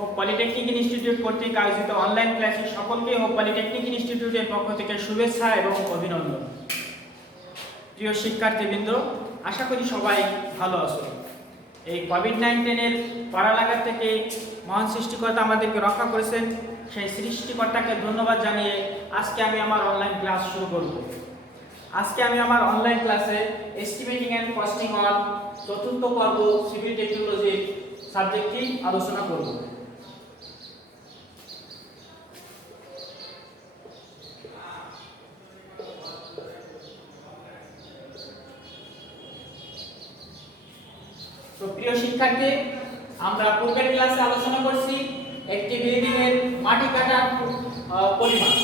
Hope polytechnic institute কর্তৃক আয়োজিত online ক্লাসে সকলকে হোপ পলিটেকনিক ইনস্টিটিউটের পক্ষ থেকে শুভেচ্ছা এবং অভিনন্দন। প্রিয় শিক্ষার্থীবৃন্দ, আশা করি সবাই ভালো আছো। এই কোভিড-19 পড়ালেখার থেকে মহান সৃষ্টিকর্তা আমাদেরকে রক্ষা করেছেন, সেই সৃষ্টিকর্তাকে ধন্যবাদ জানিয়ে আজকে আমি আমার অনলাইন ক্লাস শুরু করব। আজকে আমি আমার অনলাইন ক্লাসে এস্টিমেটিং অ্যান্ড কস্টিং অন চতুর্থ পর্ব সিভিল টেকনোলজি সাবজেক্টটি আলোচনা করব। তো প্রিয় শিক্ষার্থী, আমরা পূর্বের ক্লাসে আলোচনা করছি একটি বিল্ডিং এর মাটি কাটার পরিমাণ।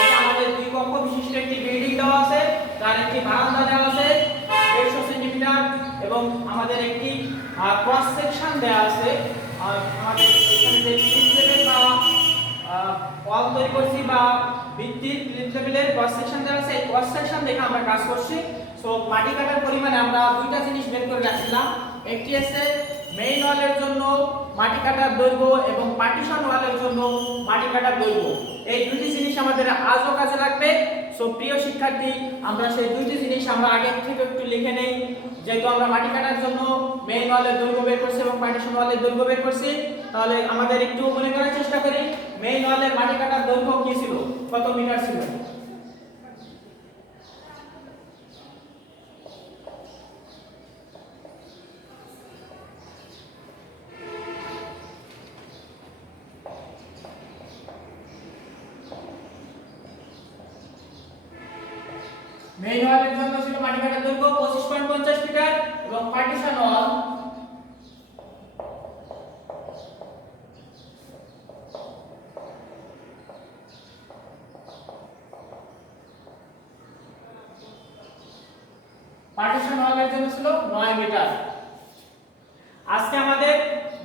এটা আমাদের দুই কক্ষ বিশিষ্ট একটি বিল্ডিং দেওয়া আছে, তার একটি বারান্দা দেওয়া আছে 150 সেন্টিমিটার এবং আমাদের একটি ক্রস সেকশন দেওয়া আছে। আমাদের এখানে যে ক্লিন লেভেল বা ওয়াল তৈরি করছি বা ভিত্তির ক্লিন লেভেলের ক্রস সেকশন দেওয়া আছে, এই ক্রস সেকশন দেখে আমরা কাজ করছি। সো মাটি কাটার পরিমাণে আমরা দুইটা জিনিস বের করে রাখছিলাম। একটি আছে মেইন ওয়ালের জন্য মাটি কাটার দৈর্ঘ্য এবং পার্টিশন ওয়ালের জন্য মাটি কাটার দৈর্ঘ্য। এই দুটি জিনিস আমাদের আজও কাজে লাগবে। সো প্রিয় শিক্ষার্থী, আমরা সেই দুটি জিনিস আমরা আগে থেকে একটু লিখে নেই। যেহেতু আমরা মাটি কাটার জন্য মেইন ওয়ালের দৈর্ঘ্য বের করছি এবং পার্টিশন ওয়ালের দৈর্ঘ্য বের করছি, তাহলে আমাদের একটু মনে করার চেষ্টা করি মেইন ওয়ালের মাটি কাটার দৈর্ঘ্য কি ছিল, কত মিটার ছিল। মেইন ওয়ালের জন্য ছিল মাটি কাটার দৈর্ঘ্য 25.50 মিটার এবং পার্টিশন ওয়াল ওয়ালের জন্য ছিল 9 মিটার। আজকে আমাদের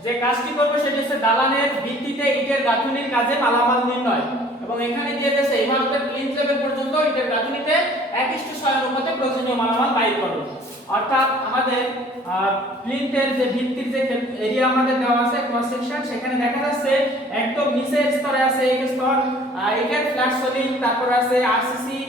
যে কাজটি করব সেটা হচ্ছে দালানের ভিত্তিতে ইটের গাঁথুনির কাজে মালামাল নির্ণয়, এবং এখানে দিয়ে দিয়েছে ইমারতের প্লিন্থ লেভেল পর্যন্ত ইটের গাঁথুনিতে 1:6 অনুপাতে প্রয়োজনীয় মালামাল বাইর করব। অর্থাৎ আমাদের প্লিন্থের যে ভিত্তির যে এরিয়া আমাদের দেওয়া আছে ক্রস সেকশন, সেখানে দেখা যাচ্ছে একদম নিচের স্তরে আছে এক স্তর ইটের ফ্ল্যাট সোলিং, তারপর আছে আরসিসি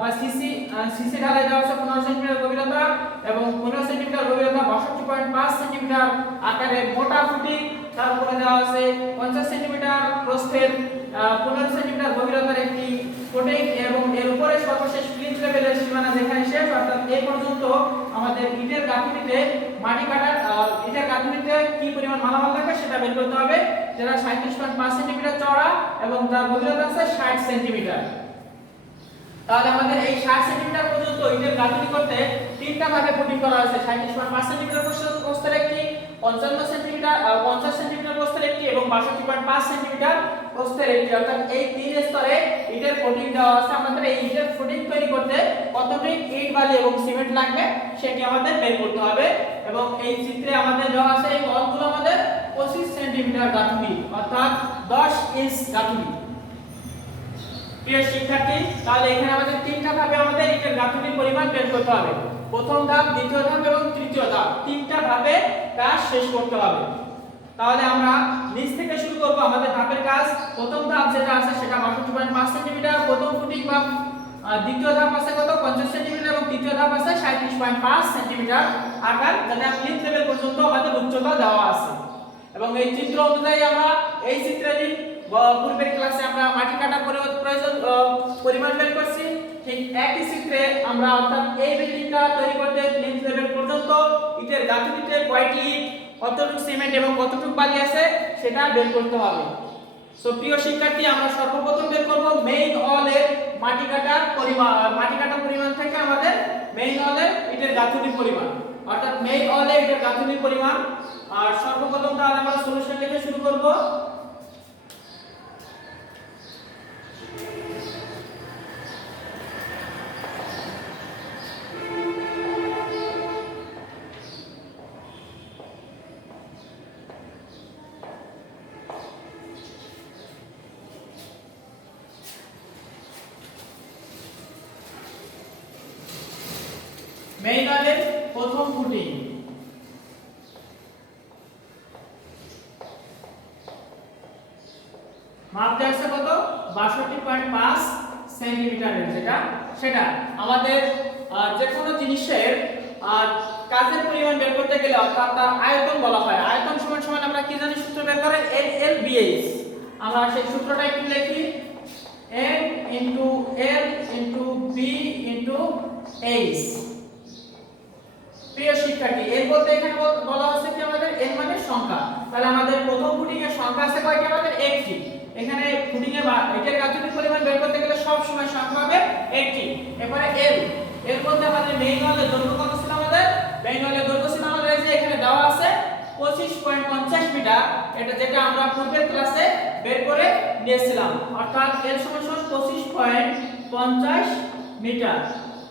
বা সিসি ঢালাই দেওয়া আছে 15 সেন্টিমিটার গভীরতা এবং 15 সেন্টিমিটার গভীরতা 62.5 সেন্টিমিটার আকারে মোটা ফুটিং, তারপরে দেওয়া আছে 50 সেন্টিমিটার প্রস্থের 15 সেন্টিমিটার গভীরতার একটি ফুটিং এবং এর উপরে সর্বশেষ প্লিন্থ লেভেলের সীমানা যেখানে শেষ, অর্থাৎ এই পর্যন্ত আমাদের ইটের গাঁথুনিতে মাটি কাটার ইটের গাঁথুনিতে কি পরিমাণ মালামাল লাগবে সেটা বের করতে হবে, যেটা 37.5 সেন্টিমিটার চওড়া এবং তার গভীরতা আছে 60 সেন্টিমিটার। তাহলে আমাদের এই 60 সেন্টিমিটার পর্যন্ত ইটের গাঁথুনি করতে তিনটা ভাগে ফুটিং করা হয়েছে। 37.5 সেন্টিমিটার প্রস্থের একটি, 55 সেন্টিমিটার 50 সেন্টিমিটার প্রস্থের একটি এবং 62.5 সেন্টিমিটার প্রস্থের একটি, অর্থাৎ এই তিন স্তরে ইটের ফুটিং দেওয়া আছে। আমাদের এই ইটের ফুটিং তৈরি করতে কতটি ইট, বালি এবং সিমেন্ট লাগবে সেটি আমাদের বের করতে হবে। এবং এই চিত্রে আমাদের দেওয়া আছে এই ওয়ালগুলো আমাদের 25 সেন্টিমিটার গাঁথুনি, অর্থাৎ 10 ইঞ্চ গাঁথুনি। প্রিয় শিক্ষার্থী, তাহলে এখানে আমাদের তিনটা ভাবে আমাদের ইটের গাঁথুনির পরিমাণ বের করতে হবে। প্রথম ধাপ, দ্বিতীয় ধাপ এবং তৃতীয় ধাপ, তিনটা ভাবে কাজ শেষ করতে হবে। তাহলে আমরা নিচ থেকে শুরু করব আমাদের ধাপের কাজ। প্রথম ধাপ যেটা আছে সেটা 62.5 সেন্টিমিটার প্রথম ফুটিং, বা দ্বিতীয় ধাপ আছে কত 50 সেন্টিমিটার এবং তৃতীয় ধাপ আছে 37.5 সেন্টিমিটার আকার, যেটা প্লিন্থ লেভেল পর্যন্ত আমাদের উচ্চতা দেওয়া আছে। এবং এই চিত্র অনুযায়ী আমরা এই চিত্রেরই পূর্বের ক্লাসে আমরা মাটি কাটার প্রয়োজন পরিমাণ বের করছি, ঠিক একই চিত্রে আমরা অর্থাৎ এই বিল্ডিংটা তৈরি করতে প্লিন্থ লেভেল পর্যন্ত ইটের গাঁথুনিতে কয়টি ইট, কতটুকু সিমেন্ট এবং কতটুকু বালি আছে সেটা বের করতে হবে। সো প্রিয় শিক্ষার্থী, আমরা সর্বপ্রথম বের করব মেইন ওয়ালের মাটি কাটার পরিমাণ। মাটি কাটার পরিমাণ থেকে আমাদের মেইন ওয়ালের ইটের গাঁথুনির পরিমাণ, অর্থাৎ মেইন ওয়ালে ইটের গাঁথুনির পরিমাণ। আর সর্বপ্রথম তাহলে আমরা সলিউশন লিখে শুরু করব। মেইন ওয়ালের প্রথম ফুটিং মাপ দেওয়া আছে কত 62.5 সেন্টিমিটারের সেটা আমাদের যে কোনো জিনিসের কাজের পরিমাণ বের করতে গেলে অর্থাৎ তার আয়তন বলা হয়। আয়তন সমান সমান আমরা কি জানি সূত্র বের করে L BH। আমরা সেই সূত্রটা একটু লিখি N L B H। প্রিয় শিক্ষার্থী, এর বলতে এখানে বলা হচ্ছে কি আমাদের n মানে সংখ্যা। তাহলে আমাদের প্রথম ফুটিং এর সংখ্যা আছে কয়টি আমাদের একটি। এখানে ফুটিং এর এটার গাঠনিক পরিমাণ বের করতে গেলে সব সময় সংখ্যা হবে একটি। এবারে L এর মধ্যে আমাদের মেইন ওয়ালের দৈর্ঘ্য কত ছিল আমাদের? মেইন ওয়ালের দৈর্ঘ্য ছিল আমাদের এই যে এখানে দেওয়া আছে 25.50 মিটার। এটা যেটা আমরা পূর্বের ক্লাসে বের করে নিয়েছিলাম, অর্থাৎ L সমান 25.50 মিটার।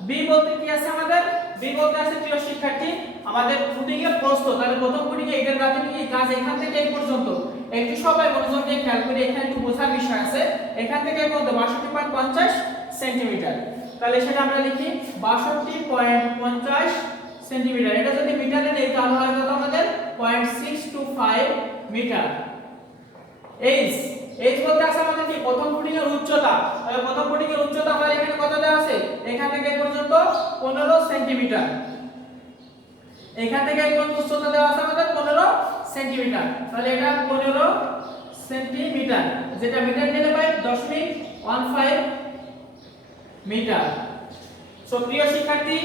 B বলতে কি আছে আমাদের? B বলতে আছে প্রিয় শিক্ষার্থী আমাদের ফুটিং এর প্রস্থ। তাহলে প্রথম ফুটিং এ এটার গাঠনিক কাজ এখান থেকে এই পর্যন্ত একটু সবাই মনোযোগ দিয়ে খেয়াল করে, এখানে একটু বোঝার বিষয় আছে। এখান থেকে এই পর্যন্ত 62.50 সেন্টিমিটার। তাহলে সেটা আমরা লিখি 62.50 সেন্টিমিটার। এটা যদি মিটারে নেই তাহলে হয় কত আমাদের 0.625 মিটার। H বলতে আছে আমাদের কি প্রথম ফুটিং এর উচ্চতা। তাহলে প্রথম ফুটিং এর উচ্চতা আমাদের এখানে কত দেওয়া আছে? এখান থেকে এই পর্যন্ত 15 সেন্টিমিটার। এখান থেকে এই পর্যন্ত উচ্চতা দেওয়া আছে আমাদের 15 সেন্টিমিটার। তাহলে এটা 15 সেন্টিমিটার, যেটা মিটার নিলে পাই 0.15 মিটার। সো প্রিয় শিক্ষার্থী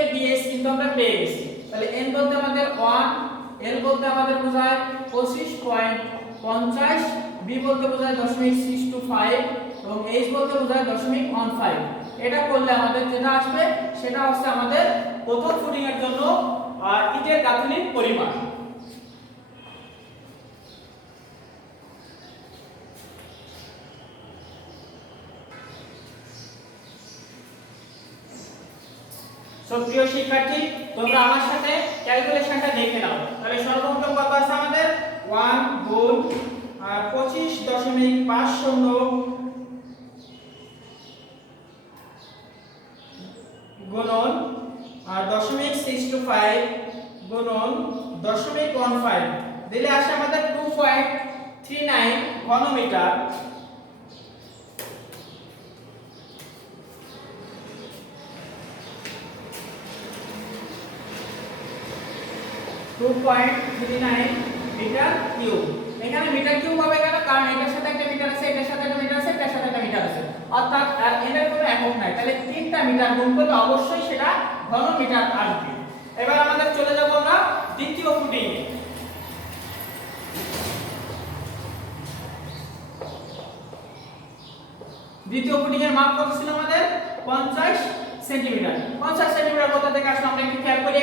L BH কিন্তু আমরা পেয়ে গেছি। তাহলে n বলতে আমাদের 1, L বলতে আমাদের বোঝায় 25.50, B বলতে বোঝায় 0.625 এবং H বলতে বোঝায় 0.15। এটা করলে আমাদের যেটা আসবে সেটা হচ্ছে আমাদের প্রথম ফুটিং এর জন্য ইটের গাঁথনির পরিমাণ। প্রিয় শিক্ষার্থী তোমরা আমার সাথে ক্যালকুলেশনটা দেখে নাও। তাহলে সর্বপ্রথম কত আছে আমাদের 1 গুণ 25.50 গুণন 0.625 গুণন 0.15 দিলে আসে আমাদের 2.39 ঘনমিটার। 2.39 মিটার কিউব। এখানে মিটার কিউব হবে কেন? কারণ এটার সাথে একটা মিটার আছে, এটার সাথে একটা মিটার আছে, এটার সাথে একটা মিটার আছে, অর্থাৎ এর কোনো একক নাই। তাহলে তিনটা মিটার গুণ করলে অবশ্যই সেটা ঘন মিটার আসবে। এবার আমাদের চলে যাব আমরা দ্বিতীয় ফুটিং এ। দ্বিতীয় ফুটিং এর মাপ কত ছিল আমাদের? 50 সেন্টিমিটার। 50 সেন্টিমিটার কোথা থেকে আসলে আমরা একটু খেয়াল করি।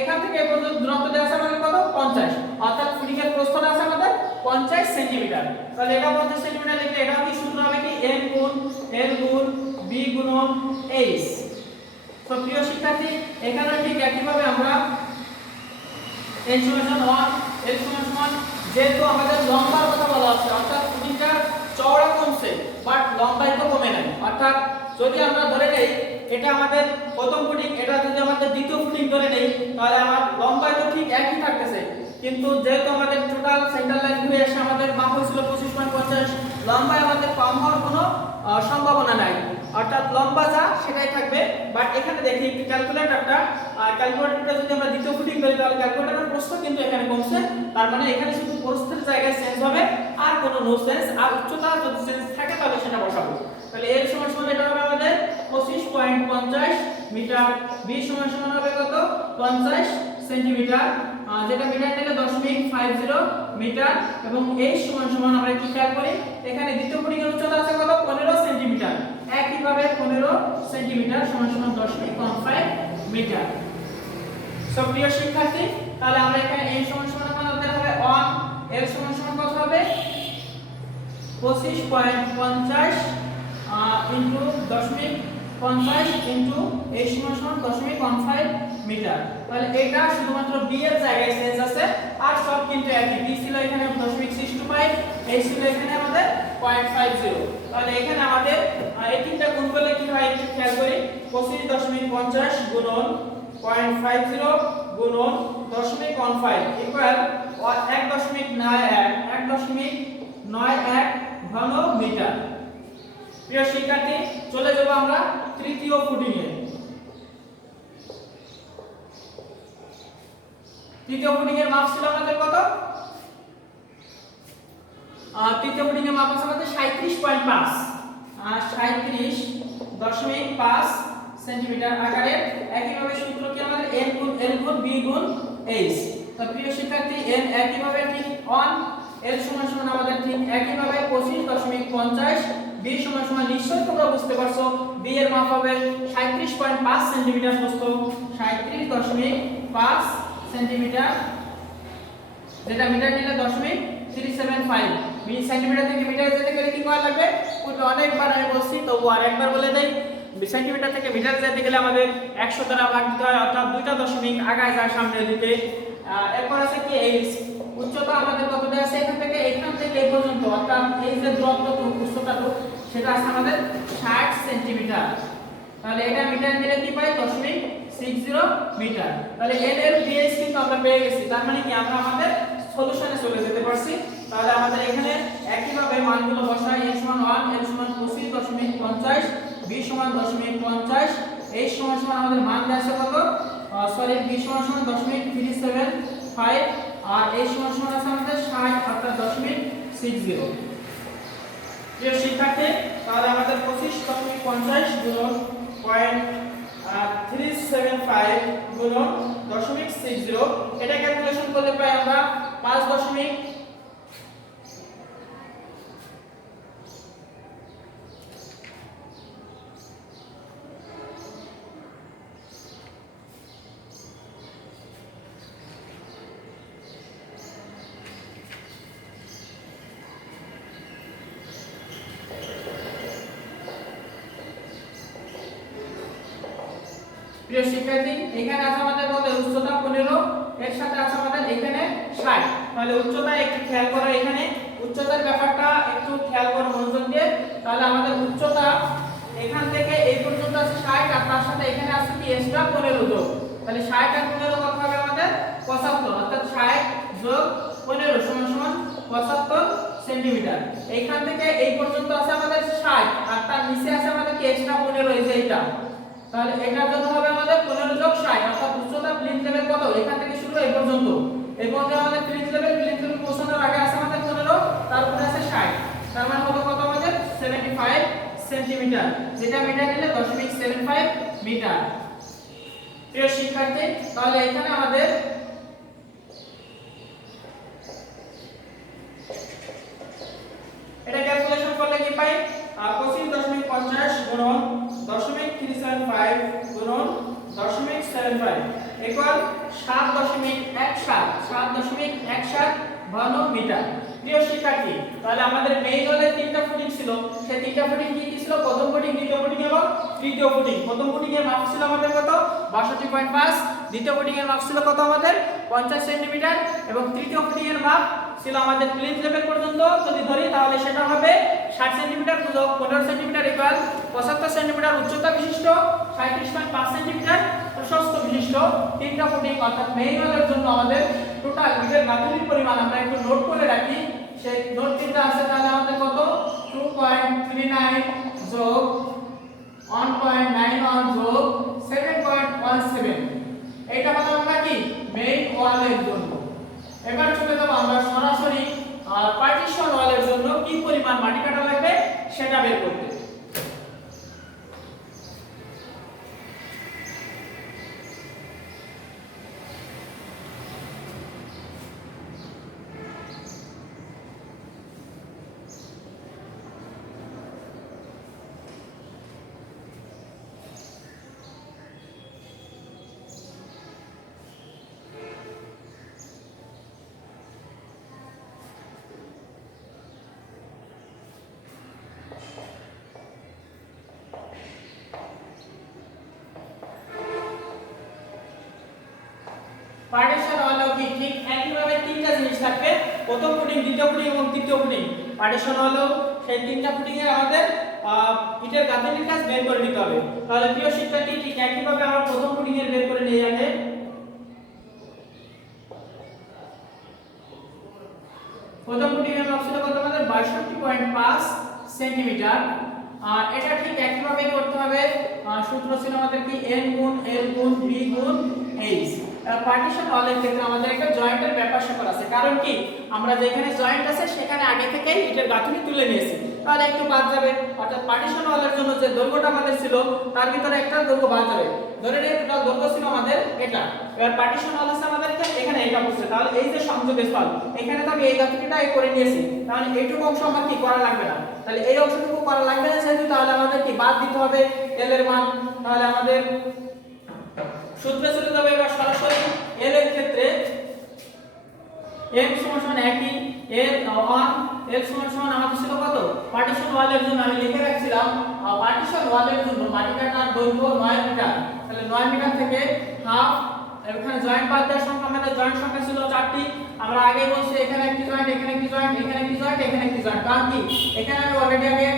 এখান থেকে এই পর্যন্ত দূরত্ব দেওয়া আছে আমাদের কত? 50, অর্থাৎ ফুটিং এর প্রস্থটা আছে আমাদের 50 সেন্টিমিটার। তাহলে এটা 50 সেন্টিমিটার লিখলে এটা কি সূত্র হবে কি N গুণ L গুণ B গুণন H। তো প্রিয় শিক্ষার্থী এখানে ঠিক একই ভাবে আমরা N সমান 1 L সমান যেহেতু আমাদের লম্বার কথা বলা আছে, অর্থাৎ ফুটিংটা চওড়া কমছে বাট লম্বাই তো কমে নাই। অর্থাৎ যদি আমরা ধরে নেই এটা আমাদের প্রথম ফুটিং, এটা যদি আমাদের দ্বিতীয় ফুটিং ধরে নেই তাহলে আমার লম্বাই তো ঠিক একই থাকতেছে, কিন্তু যেহেতু আমাদের টোটাল সেন্টার লাইন ঘুরে এসে আমাদের মাপ হয়েছিল 25.50, লম্বায় আমাদের কম হওয়ার কোনো সম্ভাবনা নাই, অর্থাৎ লম্বা যা সেটাই থাকবে। বাট এখানে দেখি একটু ক্যালকুলেটরটা যদি আমরা দ্বিতীয় ফুটিং ধরি তাহলে ক্যালকুলেটরের প্রস্থ কিন্তু এখানে কমছে, তার মানে এখানে শুধু প্রস্থের জায়গায় চেঞ্জ হবে আর কোনো নো চেঞ্জ। আর উচ্চতা যদি চেঞ্জ থাকে তাহলে সেটা বসাবো। তাহলে এর সমান এটা হবে আমাদের 25.50 মিটার, b সমান হবে কত? 50 সেন্টিমিটার, যেটা মিটার থেকে 0.50 মিটার, এবং h সমান আমরা কি খেয়াল করি এখানে দ্বিতীয় ফুটিং এর উচ্চতা আছে কত? 15 সেন্টিমিটার। একই ভাবে 15 সেন্টিমিটার সমান 0.15 মিটার। সো প্রিয় শিক্ষার্থী তাহলে আমরা এখানে h সমান আমাদের হবে 1, l সমান কত হবে? 25.50 ইনটু 0.50 ইনটু h সমান 0.15 মিটার। তাহলে এটা শুধুমাত্র b এর জায়গায় চেঞ্জ আছে, আর সব কিন্তু একই। b ছিল এখানে 0.625, h ছিল এখানে আমাদের 0.50। তাহলে এখানে আমাদের এই তিনটা গুণ করলে কি হয় একটু খেয়াল করি। 25.50 গুণন 0.50 গুণন 0.15 ইকুয়াল 1.91 ঘন মিটার। প্রিয় শিক্ষার্থী, চলে যাব আমরা তৃতীয় ফুটিং এ। তৃতীয় ফুটিং এর মাপ ছিল আমাদের কত? তৃতীয় ফুটিং এর মাপ আছে আমাদের 37.5 37.5 সেন্টিমিটার আকারে। একইভাবে সূত্র কি আমাদের n গুণ l গুণ b গুণ h। তো প্রিয় শিক্ষার্থী, n একইভাবে ঠিক 1, l সমান সমান আমাদের ঠিক একইভাবে 25.50, b সমান সমান নিশ্চয়ই তোমরা বুঝতে পারছো b এর মাপ হবে 37.5 সেন্টিমিটার। দোস্ত 37.5 সেন্টিমিটার, যেটা মিটার নিলে 0.375। সেন্টিমিটার থেকে মিটারে যেতে গেলে কি করা লাগবে? পূর্বে অনেকবার আমি বলছি, তবু আরেকবার বলে দেই। সেন্টিমিটার থেকে মিটারে যেতে গেলে আমাদের 100 দ্বারা ভাগ দিতে হয়, অর্থাৎ দুইটা দশমিক আগায় যায় সামনের দিকে। এরপর আছে কি h, উচ্চতা আমাদের কতটা আছে? এখান থেকে এই পর্যন্ত, অর্থাৎ এই যে দূরত্বটুকু উচ্চতাটুকু সেটা আছে আমাদের 60 সেন্টিমিটার। তাহলে এটা মিটার নিলে কি পাই? 0.60 মিটার। তাহলে n এর dh কিন্তু আমরা পেয়ে গেছি। তার মানে কি আমরা আমাদের সলিউশনে চলে যেতে পারছি। তাহলে আমাদের এখানে একইভাবে মানগুলো বসাই। n সমান 1, l সমান 25.50, b সমান 0.50, h সমান সমান আমাদের মান আছে কত? b সমান সমান 0.375 আর h সমান সমান আছে আমাদের 60, অর্থাৎ 0.60। প্রিয় শিক্ষার্থী, তাহলে আমাদের 25.50 গুণন 0.375 গুণন 0.60, এটা ক্যালকুলেশন করলে পাই আমরা 5. প্রিয় শিক্ষার্থী, এখানে আছে আমাদের কত? উচ্চতা 15, এর সাথে আছে আমাদের এখানে 60। তাহলে উচ্চতা একটু খেয়াল করো, এখানে উচ্চতার ব্যাপারটা একটু খেয়াল করো মনোযোগ দিয়ে। তাহলে আমাদের উচ্চতা এখান থেকে এই পর্যন্ত আছে 60, আর তার সাথে এখানে আছে কি এক্সট্রা 15 যোগ। তাহলে 60 আর 15 কত হবে আমাদের? 75, অর্থাৎ 60 যোগ 15 সমান সমান 75 সেন্টিমিটার। এইখান থেকে এই পর্যন্ত আছে আমাদের 60, আর তার নিচে আছে আমাদের কি এক্সট্রা 15, এই যে এটা। তাহলে এটার জন্য হবে আমাদের 15 যোগ 60, অর্থাৎ উচ্চতা প্লিন্থ লেভেল কত? এখান থেকে শুরু এই পর্যন্ত। এই পর্যন্ত আমাদের প্লিন্থ লেভেল পৌঁছানোর আগে আছে আমাদের 15, তারপরে আছে 60। তার মানে হবে কত আমাদের? 75 সেন্টিমিটার, যেটা মিটার নিলে 0.75 মিটার। প্রিয় শিক্ষার্থী, তাহলে এখানে আমাদের এটা ক্যালকুলেশন করলে কি পাই? 25.50 গুণন 0.375 গুণন 0.75 ইকুয়াল 7.17 ঘন মিটার। প্রিয় শিক্ষার্থী, তাহলে আমাদের মেইন হলের তিনটা ফুটিং ছিল। সেই তিনটা ফুটিং কি কি ছিল? প্রথম ফুটিং, দ্বিতীয় ফুটিং এবং তৃতীয় ফুটিং। প্রথম ফুটিং এর মাপ ছিল আমাদের কত? 62.5। দ্বিতীয় ফুটিং এর মাপ ছিল কত আমাদের? 50 সেন্টিমিটার। এবং তৃতীয় ফুটিং এর মাপ ছিল আমাদের প্লিন্থ লেভেল পর্যন্ত যদি ধরি, তাহলে সেটা হবে 60 সেন্টিমিটার যোগ 15 সেন্টিমিটার ইকুয়াল 75 সেন্টিমিটার উচ্চতা বিশিষ্ট, 37.5 সেন্টিমিটার প্রশস্ত বিশিষ্ট তিনটা ফুটিং। অর্থাৎ মেইন হলের জন্য আমাদের টোটাল ইটের গাঁথুনির পরিমাণ আমরা একটু নোট করে রাখি। সেই নোট তিনটা আছে। তাহলে আমাদের কত? 2.39 যোগ 1.91 যোগ 7.17, এটা হলো আমরা কি মেইন ওয়ালের জন্য। এবার চলে যাব আমরা সরাসরি পার্টিশন ওয়ালের জন্য কি পরিমাণ মাটি কাটা লাগবে সেটা বের করতে। পার্টিশন ওয়ালও কি ঠিক একইভাবে তিনটা জিনিস থাকবে, প্রথম ফুটিং, দ্বিতীয় ফুটিং এবং তৃতীয় ফুটিং। পার্টিশন ওয়ালও সেই তিনটা ফুটিং এ আমাদের ইটের গাঁথনির কাজ বের করে নিতে হবে। তাহলে প্রিয় শিক্ষার্থী, ঠিক একইভাবে আমরা প্রথম ফুটিং এর বের করে নিয়ে যাবে। প্রথম ফুটিং এর মাপ ছিল কত আমাদের? 62.5 সেন্টিমিটার। এটা ঠিক একইভাবে করতে হবে। সূত্র ছিল আমাদের কি n গুণ l গুণ b গুণ h। পার্টিশন ওয়ালের ক্ষেত্রে আমাদের একটা জয়েন্টের ব্যাপার স্যাপার আছে, কারণ কি আমরা যেখানে জয়েন্ট আছে সেখানে আগে থেকেই ইটের গাঁথুনি তুলে নিয়েছি, তাহলে একটু বাদ যাবে। অর্থাৎ পার্টিশন ওয়ালের জন্য যে দৈর্ঘ্যটা আমাদের ছিল তার ভিতরে একটা দৈর্ঘ্য বাদ যাবে। ধরে নিই টোটাল দৈর্ঘ্য ছিল আমাদের এটা, এবার পার্টিশন ওয়াল আছে আমাদের এখানে এটা বসছে, তাহলে এই যে সংযোগের স্থল এখানে তো আমি এই গাঁথুনিটা করে নিয়েছি, তাহলে এইটুকু অংশ আমার কি করা লাগবে না, তাহলে এই অংশটুকু করা লাগবে না যেহেতু, তাহলে আমাদের কি বাদ দিতে হবে l এর মান। তাহলে আমাদের সূত্রে চলে যাবে এবার সরাসরি l এর ক্ষেত্রে m সমান একই l 1 l সমান আমাদের ছিল কত, পার্টিশন ওয়ালের জন্য আমি লিখে রাখছিলাম পার্টিশন ওয়ালের জন্য মাটি কাটার দৈর্ঘ্য 9 মিটার, তাহলে 9 মিটার থেকে হাফ, এখানে জয়েন্ট বাদ দেওয়ার সংখ্যা আমাদের জয়েন্ট সংখ্যা ছিল 4টি, আমরা আগে বলছি এখানে একটি জয়েন্ট, এখানে একটি জয়েন্ট, এখানে একটি জয়েন্ট, এখানে একটি জয়েন্ট, কারণ কি এখানে আমি অলরেডি আগে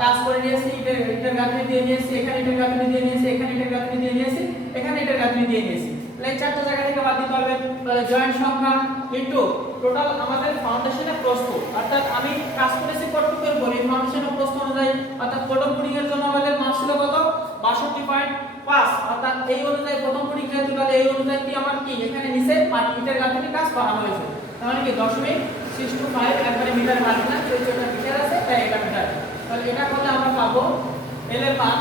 কাজ করে নিয়েছি, ইটের গাঁথনি দিয়ে নিয়েছি, এখানে ইটের গাঁথনি দিয়ে নিয়েছি, এখানে ইটের গাঁথনি দিয়ে নিয়েছি, এখানে ইটের গাঁথনি দিয়ে নিয়েছি, তাহলে এই চারটি জায়গা থেকে বাদ দিতে হবে। তাহলে জয়েন্ট সংখ্যা ইনটু টোটাল আমাদের ফাউন্ডেশনের প্রস্থ, অর্থাৎ আমি কাজ করেছি কতটুকুর উপর এই ফাউন্ডেশনের প্রস্থ অনুযায়ী, অর্থাৎ প্রথম ফুটিং এর জন্য আমাদের মান ছিল কত 62.5, অর্থাৎ এই অনুযায়ী প্রথম ফুটিং যেহেতু, তাহলে এই অনুযায়ী কি আমার কি এখানে নিচে ইটের গাঁথনি কাজ করা হয়েছে, তাহলে কি 0.625 একবারে মিটার মাত্রা না, এই যেটা মিটার আছে তাই এটা মিটার, তাহলে এটা করলে আমরা পাবো l এর মান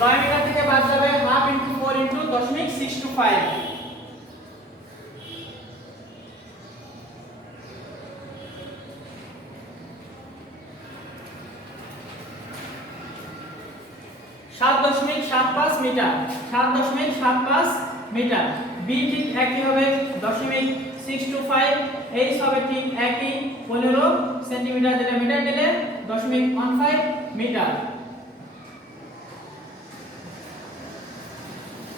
9 মিটার থেকে বাদ যাবে half into 4 into 0.625, metre, 7.75 metre. B ঠিক একই হবে 0.625, এইচ হবে ঠিক একই 15 সেন্টিমিটার, যেটা মিটার দিলে 0.15 মিটার।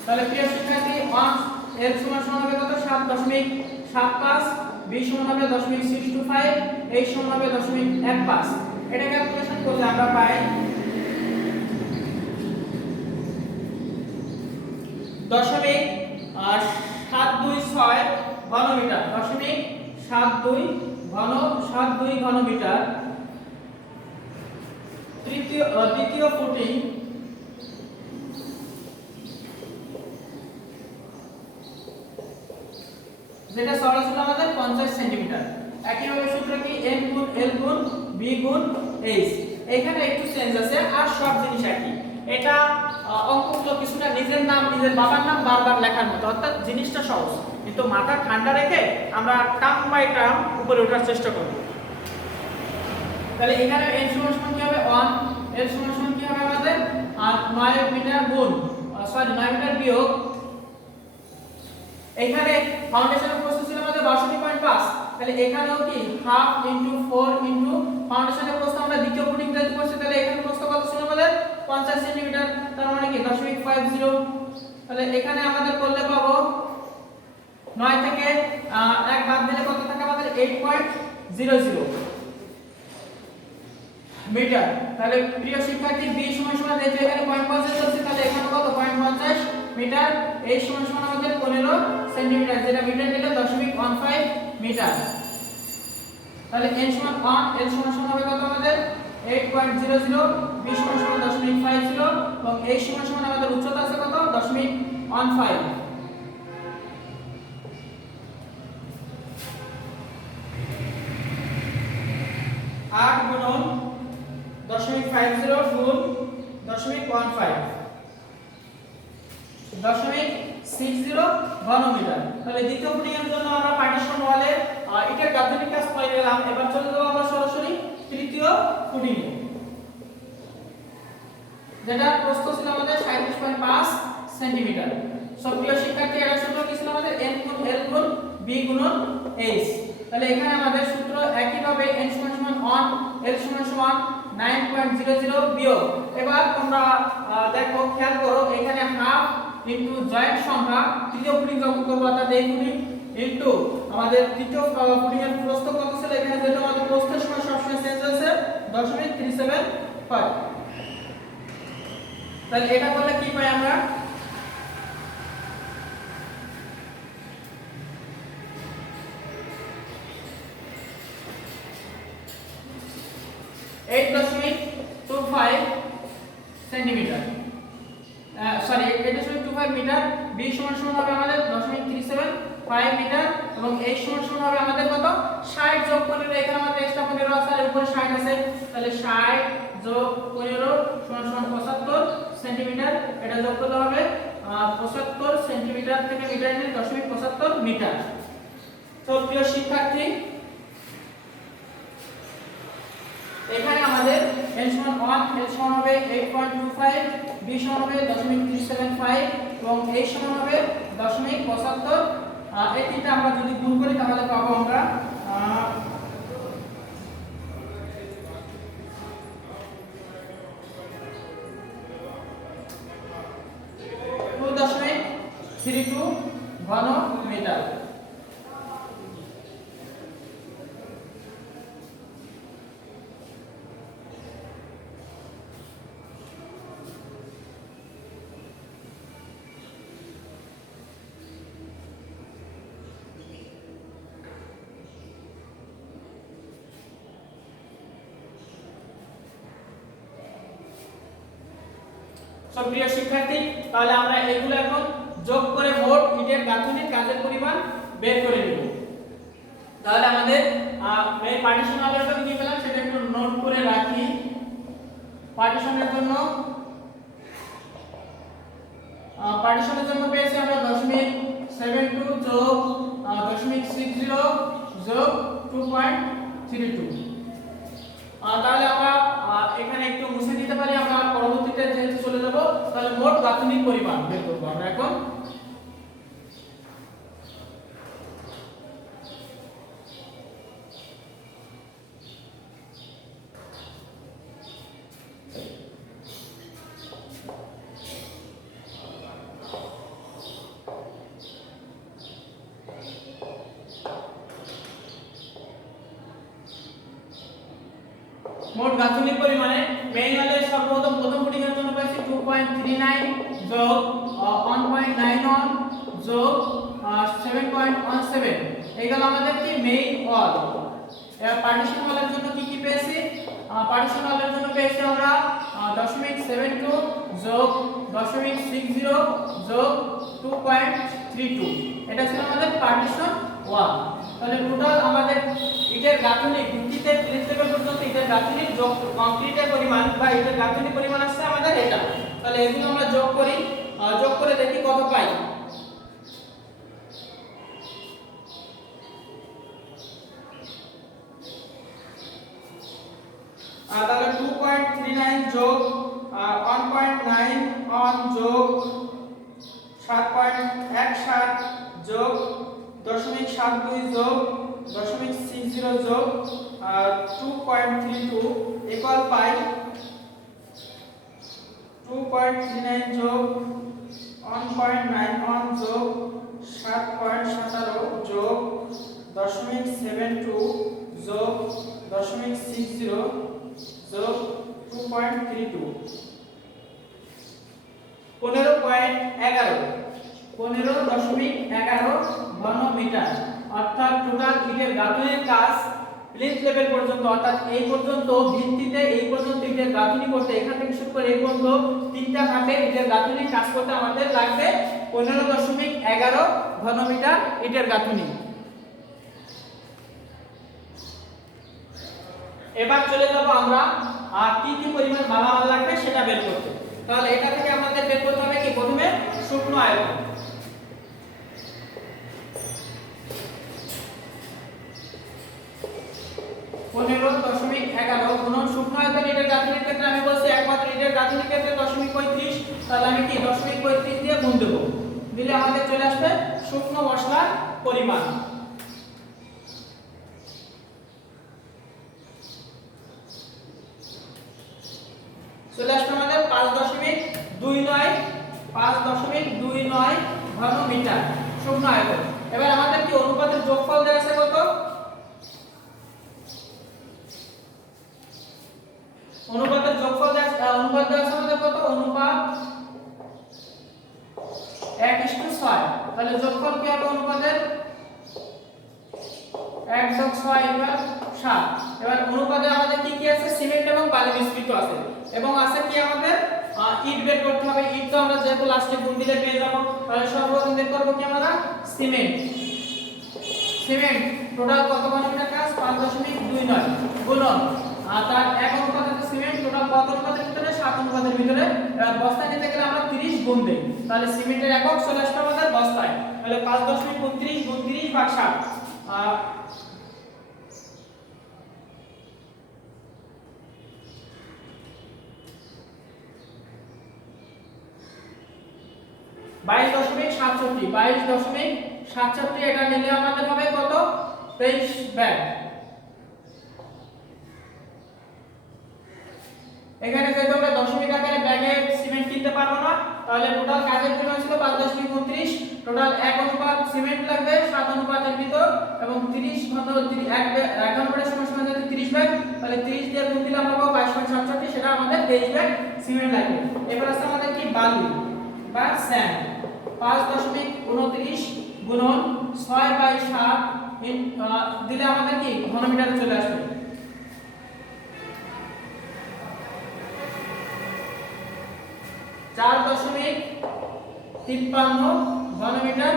তাহলে প্রিয় শিক্ষার্থী 1 l সমান হবে কত 7.75, b সমান হবে 0.625, h সমান হবে 0.15, এটা ক্যালকুলেশন করলে আমরা পাই 0.726 ঘনমিটার, 0.72 ঘনমিটার। দ্বিতীয় ফুটিং যেটা চওড়া ছিল আমাদের 50 সেন্টিমিটার। একইভাবে সূত্র কি m গুণ l গুণ b গুণ h, এখানে একটু চেঞ্জ আছে আর সব জিনিস একই। এটা অঙ্কগুলো কিছুটা নিজের নাম নিজের বাবার নাম বারবার লেখার মতো, অর্থাৎ জিনিসটা সহজ, কিন্তু মাথা ঠান্ডা রেখে আমরা টার্ম বাই টার্ম উপরে ওঠার চেষ্টা করব। তাহলে এখানে n সমান কি হবে 1, l সমান কি হবে আমাদের 9 মিটার গুণ 9 মিটার বিয়োগ, এখানে ফাউন্ডেশনের প্রস্থ ছিল আমাদের 62.5, তাহলে এখানেও কি হাফ ইনটু 4 ইনটু ফাউন্ডেশনের প্রস্থ আমরা দ্বিতীয় ফুটিং যেহেতু করছি, তাহলে এখানে প্রস্থ কত ছিল আমাদের 50 সেন্টিমিটার, তার মানে কি 0.50, তাহলে এখানে আমাদের করলে পাবো 9 থেকে 1 বাদ দিলে কত থাকে আমাদের 8.00 মিটার। তাহলে প্রিয় শিক্ষার্থী b সমান যেহেতু এখানে 0.50 চলছে, তাহলে এখানে কত 0.50 মিটার, h সমান আমাদের 15 সেন্টিমিটার, যেটা মিটার দিলে 0.15 মিটার। তাহলে n সমান 1, l সমান হবে কত আমাদের 8.00, b সমান 0.50 এবং h সমান আমাদের উচ্চতা আছে কত 0.15। 8 গুণন 0.50 গুণ 0.15 0.60 ঘনমিটার। তাহলে দ্বিতীয় ফুটিং এর জন্য আমরা পার্টিশন ওয়ালের ইটের গাঁথনির কাজ করে নিলাম। এবার চলে যাব আমরা সরাসরি তৃতীয় ফুটিং এ, যেটা প্রস্থ ছিল আমাদের 37.5 সেন্টিমিটার। সক্রিয় শিক্ষার্থী এর সূত্র কি ছিল আমাদের n গুণ l গুণ b গুণন h। তাহলে এখানে আমাদের সূত্র একই ভাবে n সমান 1, l সমান 9.00 বিয়োগ, এবার তোমরা দেখো খেয়াল করো এখানে হাফ ইনটু জয়েন্ট সংখ্যা তৃতীয় ফুটিং যখন করব, অর্থাৎ এই ফুটিং ইনটু আমাদের তৃতীয় ফুটিং এর প্রস্থ কত ছিল, এখানে যেটা আমাদের প্রস্থের সময় সবসময় চেঞ্জ হচ্ছে 0.375। তাহলে এটা করলে কি পাই আমরা, 8.25 সেন্টিমিটার, সরি 8.25 মিটার। b সমান হবে আমাদের 0.375 মিটার এবং h সমান হবে আমাদের কত 60 যোগ 15, এখানে আমাদের এক্সট্রা 15 আছে আর উপরে 60 আছে, তাহলে 60 যোগ 15 সমান 75 সেন্টিমিটার। এটা যোগ করতে হবে 75 সেন্টিমিটার থেকে মিটার নিয়ে 0.75 মিটার। তো প্রিয় শিক্ষার্থী, এখানে আমাদের l সমান 1, l সমান হবে 8.25, b সমান হবে 0.375 এবং h সমান হবে 0.75। এই তিনটা আমরা যদি গুণ করি তাহলে পাবো আমরা 2.32 ঘন মিটার। প্রিয় শিক্ষার্থী, তাহলে আমরা এগুলো এখন যোগ করে মোট ইটের গাঁথনির কাজের পরিমাণ বের করে নিব। তাহলে আমাদের এই পার্টিশন ওয়ালটা কি পেলাম সেটা একটু নোট করে রাখি। পার্টিশনের জন্য পেয়েছি আমরা 0.72 যোগ 0.60 যোগ 2.32। তাহলে আমরা এখানে একটু মুছে দিতে পারি, আমরা পরবর্তীতে যেহেতু চলে যাব তাহলে মোট গাঁথনির পরিমাণ বের করব আমরা এখন। মোট গাঁথনির পরিমাণে ম্যানুয়ালের সর্বপ্রথম প্রথম ফুটিংয়ের জন্য পাইছি 2.39 যোগ 1.91 যোগ 7.17, এইগুলো আমাদের কি মেইন ওয়াল। এবার পার্টিশন ওয়ালের জন্য কি কি পেয়েছি? পার্টিশন ওয়ালের জন্য পেয়েছি আমরা 0.72 যোগ 0.60 যোগ 2.32, এটা ছিল আমাদের পার্টিশন ওয়াল। তাহলে টোটাল আমাদের ইটের গাঁথনি ভিত্তিতে প্লিন্থ লেভেল পর্যন্ত ইটের গাঁথনির যোগ কংক্রিটের পরিমাণ বা ইটের গাঁথনির পরিমাণ আসছে আমাদের এটা। তাহলে এগুলো আমরা যোগ করি, যোগ করে দেখি কত পাই। তাহলে 2.39 যোগ 1.91 যোগ 7.17 যোগ 0.72 যোগ 0.60 যোগ 2.32 ইকুয়াল পাই 2.39 যোগ 1.91 যোগ 7.17 যোগ 0.72 যোগ 0.60 যোগ 2.32 15.11 ঘন মিটার। অর্থাৎ টোটাল ইটের গাঁথনির কাজ প্লিন্থ লেভেল পর্যন্ত, অর্থাৎ এই পর্যন্ত ভিত্তিতে এই পর্যন্ত ইটের গাঁথনি করতে, এখান থেকে শুরু করে এই পর্যন্ত তিনটা ধাপে ইটের গাঁথনির কাজ করতে আমাদের লাগবে 15.11 ঘন মিটার ইটের গাঁথনি। এবার চলে যাব আমরা কি কি পরিমাণ মালামাল লাগবে সেটা বের করতে। তাহলে এটা থেকে আমাদের বের করতে হবে কি, প্রথমে শুকনো আয়তন। পনেরো 11 গুণন শুকনো আয়তন ইটের গাঁথনির ক্ষেত্রে আমি বলছি একমাত্র ইটের গাঁথনির ক্ষেত্রে 0.35, তাহলে আমি কি 0.35 দিয়ে গুণ দেব, দিলে আমাদের চলে আসবে শুকনো মশলার পরিমাণ। চলে আসবে আমাদের 5.29 ঘন মিটার শুকনো আয়তন। এবার আমাদের কি অনুপাতের যোগফল দেওয়া আছে কত? অনুপাতের যোগফল অনুপাত দেওয়া আছে আমাদের কত? অনুপাত 1:6। তাহলে যোগফল কি হবে অনুপাতের? 1 যোগ 6 = 7। এবার অনুপাতে আমাদের কি কি আছে, সিমেন্ট এবং বালি মিশ্রিত আছে এবং আছে কি আমাদের ইট বের করতে হবে। ইট তো আমরা যেহেতু লাস্টে গুণ দিলে পেয়ে যাব, তাহলে সর্বপ্রথম বের করব কি আমরা সিমেন্ট। সিমেন্ট টোটাল কত ঘনমিটার কাজ, 5.29 গুণন তার 1 অনুপাতে সিমেন্ট টোটাল কত অনুপাতের ভিতরে, 7 অনুপাতের ভিতরে। বস্তা নিতে গেলে আমরা 30 গুণ দেই, তাহলে সিমেন্টের একক চলে আসবে আমাদের বস্তায়। তাহলে 5.29 গুণ 30 ভাগ 7 22.67 এটা নিলে আমাদের হবে কত, 23 ব্যাগ। এখানে যেহেতু আমরা দশমিক আকারে ব্যাগে সিমেন্ট কিনতে পারবো না, তাহলে টোটাল কাজের পরিমাণ ছিল 5.29, টোটাল 1 অনুপাত সিমেন্ট লাগবে 7 অনুপাতের ভিতর এবং 30 ঘন 1 ঘনমিটার সমান যদি 30 ব্যাগ, তাহলে 30 দিয়ে গুণ দিলে আমরা পাবো 22.67, সেটা আমাদের 23 ব্যাগ সিমেন্ট লাগবে। এবার আছে আমাদের কি বালি বা স্যান্ড, 5.29 গুণন 6/7 দিলে আমাদের কি ঘনমিটারে চলে আসবে। 4.53 ঘনমিটার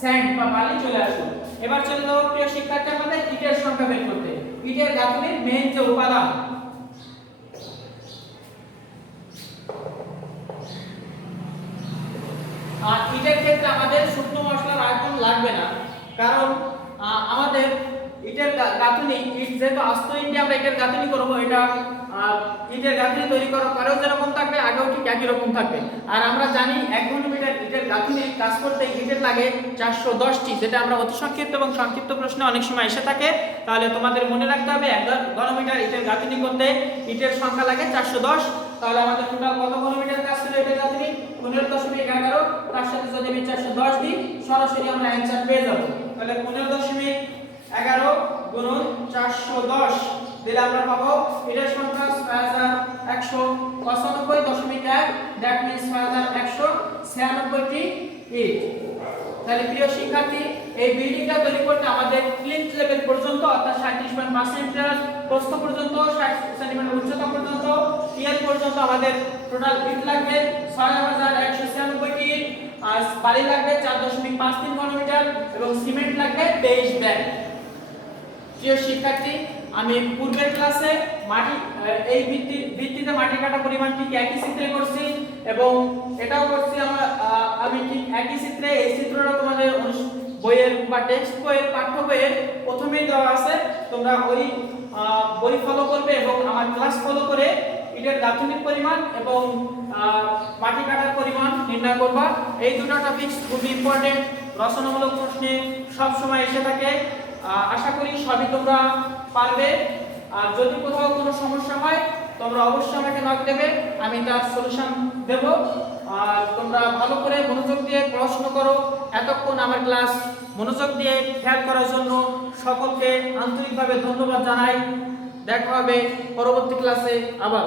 স্যান্ড বা বালি চলে আসবে। এবার চলো প্রিয় শিক্ষার্থী আমাদের ইটের সংখ্যা বের করতে। ইটের গাঁথনির মেইন যে উপাদান, আর ইটের ক্ষেত্রে আমাদের শুকনো মশলার আয়তন লাগবে না, কারণ আমাদের ইটের গাঁথনি, ইট যেহেতু আস্ত ইট দিয়ে আমরা ইটের গাঁথনি করব, এটা ইটের গাঁথনি তৈরি করার পরেও যেরকম থাকবে আগেও ঠিক একই রকম থাকবে। আর আমরা জানি 1 ঘনমিটার ইটের গাঁথনি কাজ করতে ইটের লাগে 410টি, যেটা আমরা অতি সংক্ষিপ্ত এবং সংক্ষিপ্ত প্রশ্নে অনেক সময় এসে থাকে। তাহলে তোমাদের মনে রাখতে হবে 1 ঘনমিটার ইটের গাঁথনি করতে ইটের সংখ্যা লাগে 410। তাহলে আমাদের টোটাল কত ঘনমিটার কাজ ছিল ইটের গাঁথনি, 15.11। তার সাথে যদি আমি 410 দিই সরাসরি আমরা অ্যানসার পেয়ে যাব। তাহলে 15.11 গুণন 410 দিলে আমরা পাবো ইটের সংখ্যা 6195.1, দ্যাট মিন্স 6196টি ইট। তাহলে প্রিয় শিক্ষার্থী, এই বিল্ডিংটা তৈরি করতে আমাদের প্লিন্থ লেভেল পর্যন্ত অর্থাৎ 37.5 সেন্টিমিটার প্রস্থ পর্যন্ত, 60 সেন্টিমিটার উচ্চতা পর্যন্ত, টিএল পর্যন্ত আমাদের টোটাল ইট লাগবে 6196টি ইট, আর বালি লাগবে 4.53 ঘনমিটার এবং সিমেন্ট লাগবে 23 ব্যাগ। প্রিয় শিক্ষার্থী, আমি পূর্বের ক্লাসে মাটি এই ভিত্তিতে মাটি কাটা পরিমাণ ঠিক একই চিত্রে করছি এবং এটাও করছি আমি ঠিক একই চিত্রে। এই চিত্রটা তোমাদের বইয়ের বা টেক্সট বইয়ের পাঠ্য বইয়ের প্রথমেই দেওয়া আছে, তোমরা ওই বই ফলো করবে এবং আমার ক্লাস ফলো করে ইটের গাঁথনির পরিমাণ এবং মাটি কাটার পরিমাণ নির্ণয় করবা। এই দুটো টপিকস খুবই ইম্পর্টেন্ট, রচনামূলক প্রশ্নে সব সময় এসে থাকে। আশা করি সবই তোমরা পারবে। আর যদি কোথাও কোনো সমস্যা হয় তোমরা অবশ্যই আমাকে নক দেবে, আমি তার সলিউশন দেব। আর তোমরা ভালো করে মনোযোগ দিয়ে পড়াশোনা করো। এতক্ষণ আমার ক্লাস মনোযোগ দিয়ে খেয়াল করার জন্য সকলকে আন্তরিকভাবে ধন্যবাদ জানাই। দেখা হবে পরবর্তী ক্লাসে আবার।